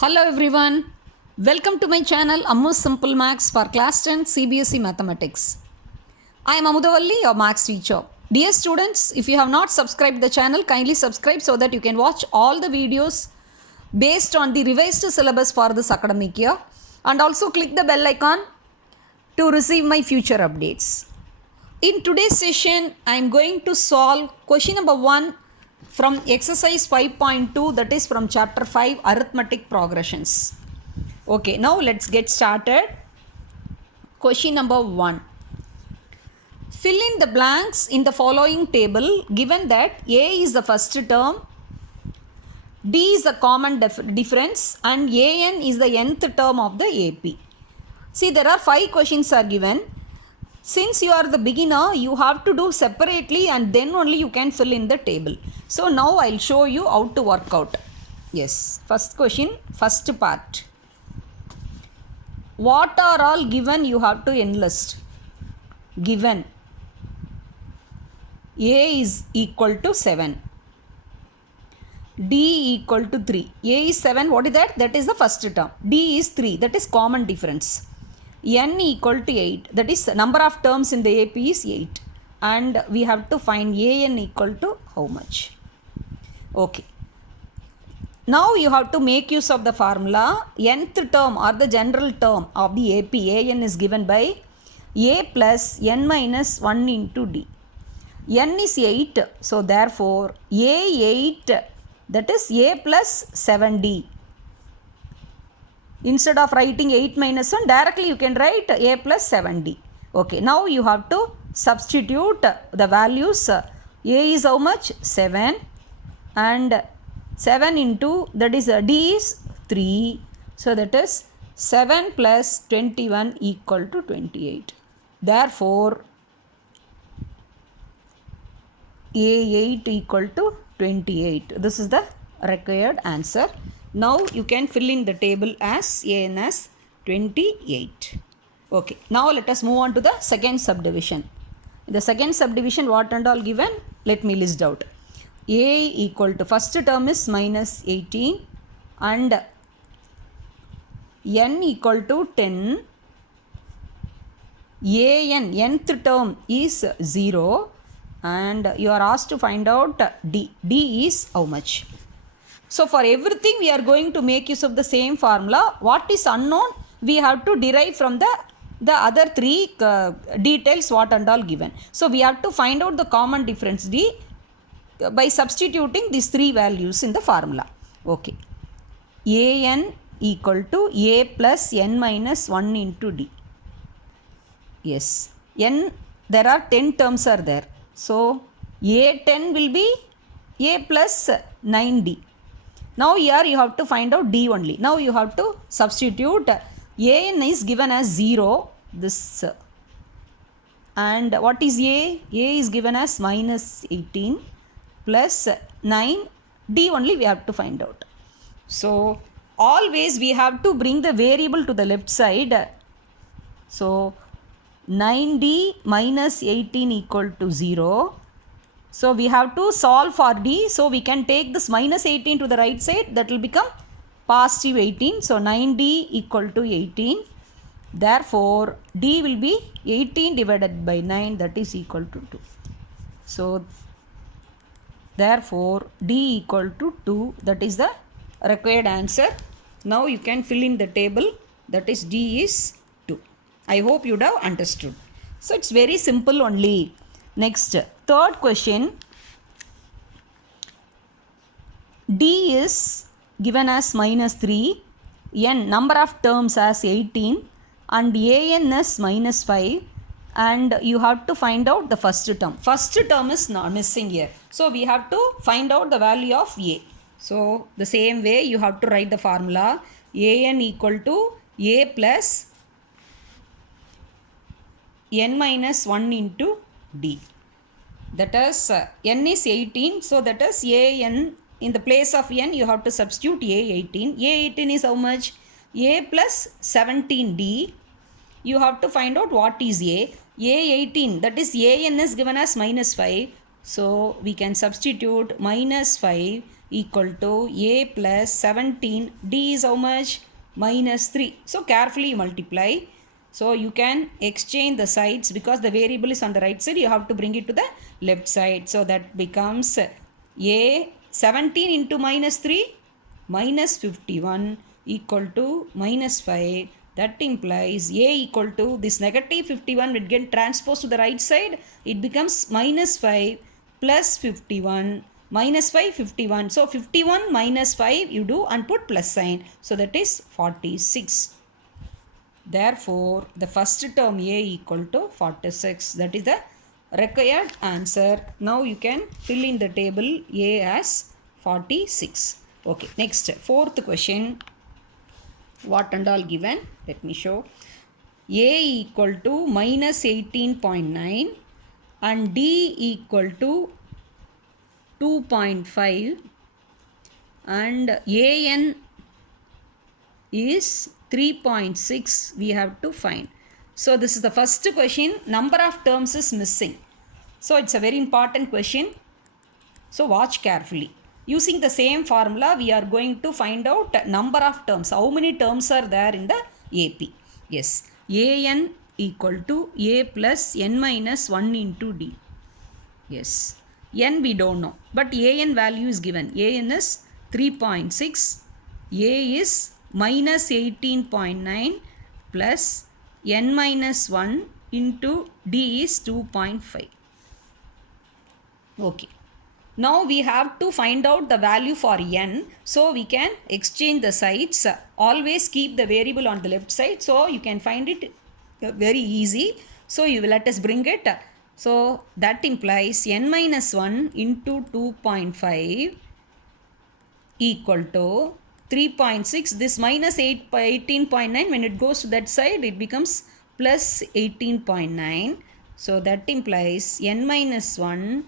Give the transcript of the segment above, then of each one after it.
Hello everyone, welcome to my channel Ammu's Simple Maths for Class 10 CBSE Mathematics. I am Amudavalli, your Maths teacher. Dear students, if you have not subscribed the channel, kindly subscribe so that you can watch all the videos based on the revised syllabus for this academic year, and also click the bell icon to receive my future updates. In today's session, I am going to solve question number 1 from exercise 5.2, that is from chapter 5, arithmetic progressions. Okay, now let's get started. Question number 1. Fill in the blanks in the following table given that A is the first term, D is the common difference, and AN is the nth term of the AP. See, there are 5 questions are given. Since you are the beginner, you have to do separately and then only you can fill in the table. So now I'll show you how to work out. Yes, first question, first part. What are all given you have to enlist? Given A is equal to 7. D equal to 3. A is 7, what is that? That is the first term. D is 3, that is common difference. N equal to 8, that is number of terms in the AP is 8, and we have to find AN equal to how much. Okay, now you have to make use of the formula. Nth term or the general term of the AP, AN, is given by A plus N minus 1 into D. N is 8, so therefore A8, that is A plus 7D. Instead of writing 8 minus 1, directly you can write A plus 7D. Okay, now you have to substitute the values. A is how much? 7, and 7 into, that is D is 3. So that is 7 plus 21 equal to 28. Therefore, A8 equal to 28. This is the required answer. Now you can fill in the table as AN as 28. Okay, now let us move on to the second subdivision. In the second subdivision, what and all given? Let me list out. A equal to, first term is minus 18, and N equal to 10. AN, nth term is 0, and you are asked to find out D. D is how much? So for everything we are going to make use of the same formula. What is unknown, we have to derive from the other 3 details what and all given. So we have to find out the common difference D by substituting these 3 values in the formula. Okay, AN equal to A plus N minus 1 into D. Yes, N, there are 10 terms are there. So A10 will be A plus 9D. Now here you have to find out D only. Now you have to substitute. AN is given as 0, this, and what is A? A is given as minus 18 plus 9. D only we have to find out. So always we have to bring the variable to the left side. So 9D minus 18 equal to 0. So we have to solve for D. So we can take this minus 18 to the right side. That will become positive 18. So 9D equal to 18. Therefore, D will be 18 divided by 9. That is equal to 2. So therefore, D equal to 2. That is the required answer. Now you can fill in the table. That is D is 2. I hope you would have understood. So it's very simple only. Next, third question. D is given as minus 3, N, number of terms as 18, and AN is minus 5, and you have to find out the first term. First term is not missing here. So we have to find out the value of A. So the same way you have to write the formula. AN equal to A plus N minus 1 into D. That is N is 18, so that is AN, in the place of N you have to substitute A18. A18 is how much? A plus 17D. You have to find out what is A. A18, that is AN is given as minus 5. So we can substitute minus 5 equal to a plus 17. D is how much? Minus 3. So carefully multiply. So you can exchange the sides because the variable is on the right side. You have to bring it to the left side. So that becomes a 17 into minus 3 minus 51 equal to minus 5. That implies a equal to this negative 51 will get transposed to the right side. It becomes minus 5 plus 51 minus 5 51. So 51 minus 5 you do and put plus sign. So that is 46. Therefore, the first term a equal to 46. That is the required answer. Now you can fill in the table a as 46. Okay, next, fourth question. What and all given? Let me show. A equal to minus 18.9 and D equal to 2.5 and AN is 3.6 we have to find. So this is the first question. Number of terms is missing. So it's a very important question. So watch carefully. Using the same formula, we are going to find out number of terms. How many terms are there in the AP? Yes, AN equal to A plus N minus 1 into D. Yes, N we don't know, but AN value is given. AN is 3.6, A is minus 18.9 plus N minus 1 into D is 2.5. Okay. Now we have to find out the value for n. So we can exchange the sides. Always keep the variable on the left side. So you can find it very easy. So you will let us bring it. So that implies n minus 1 into 2.5 equal to 3.6. This minus 18.9, when it goes to that side, it becomes plus 18.9. So that implies n minus 1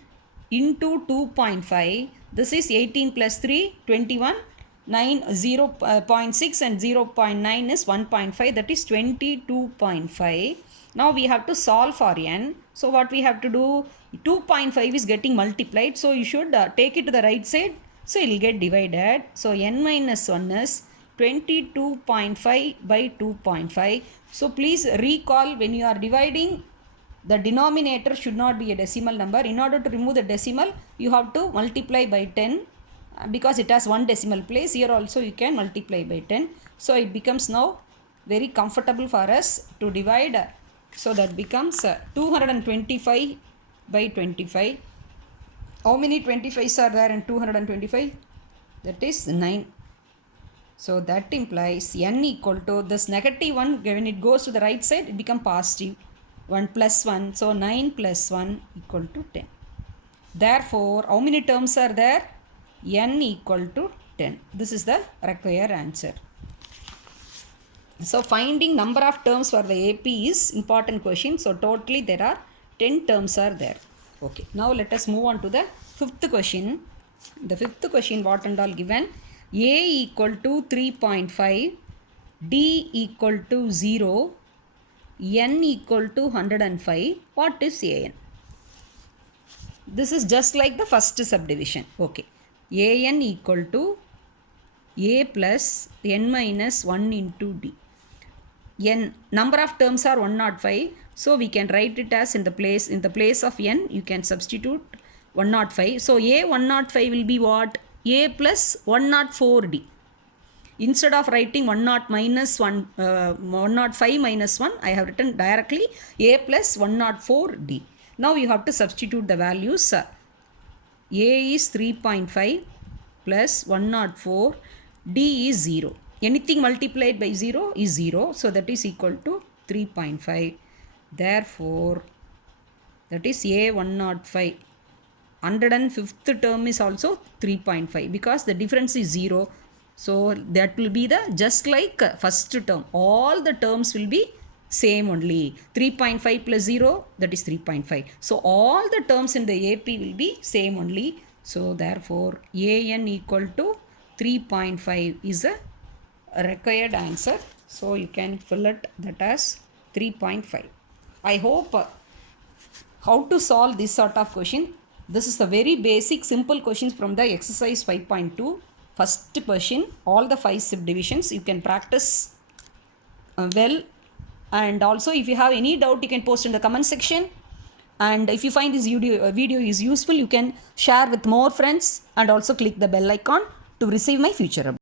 into 2.5. This is 18 plus 3, 21. 0.6 and 0.9 is 1.5. That is 22.5. Now we have to solve for n. So what we have to do? 2.5 is getting multiplied. So you should take it to the right side. So it will get divided. So n minus 1 is 22.5 by 2.5. So please recall, when you are dividing, the denominator should not be a decimal number. In order to remove the decimal, you have to multiply by 10 because it has one decimal place. Here also you can multiply by 10. So it becomes now very comfortable for us to divide. So that becomes 225 by 25. How many 25s are there in 225? That is 9. So that implies n equal to this negative 1. When it goes to the right side, it becomes positive. 1 plus 1. So 9 plus 1 equal to 10. Therefore, how many terms are there? N equal to 10. This is the required answer. So finding number of terms for the AP is important question. So totally there are 10 terms are there. Okay. Now let us move on to the fifth question. The fifth question, what and all given? A equal to 3.5, D equal to 0, n equal to 105. What is an? This is just like the first subdivision. Okay. An equal to a plus n minus 1 into d. N number of terms are 105. So we can write it as in the place of n you can substitute 105. So a 105 will be what? A plus 104d. Instead of writing 105 minus 1, I have written directly a plus 104d. Now you have to substitute the values. A is 3.5 plus 104, d is 0. Anything multiplied by 0 is 0. So that is equal to 3.5. Therefore, that is a 105. 105th term is also 3.5 because the difference is 0. So that will be the just like first term. All the terms will be same only. 3.5 plus 0, that is 3.5. So all the terms in the AP will be same only. So therefore AN equal to 3.5 is a required answer. So you can fill it that as 3.5. I hope how to solve this sort of question This is the very basic simple questions from the exercise 5.2. First question, all the 5 subdivisions. You can practice well, and also if you have any doubt you can post in the comment section, and if you find this video is useful, you can share with more friends and also click the bell icon to receive my future updates.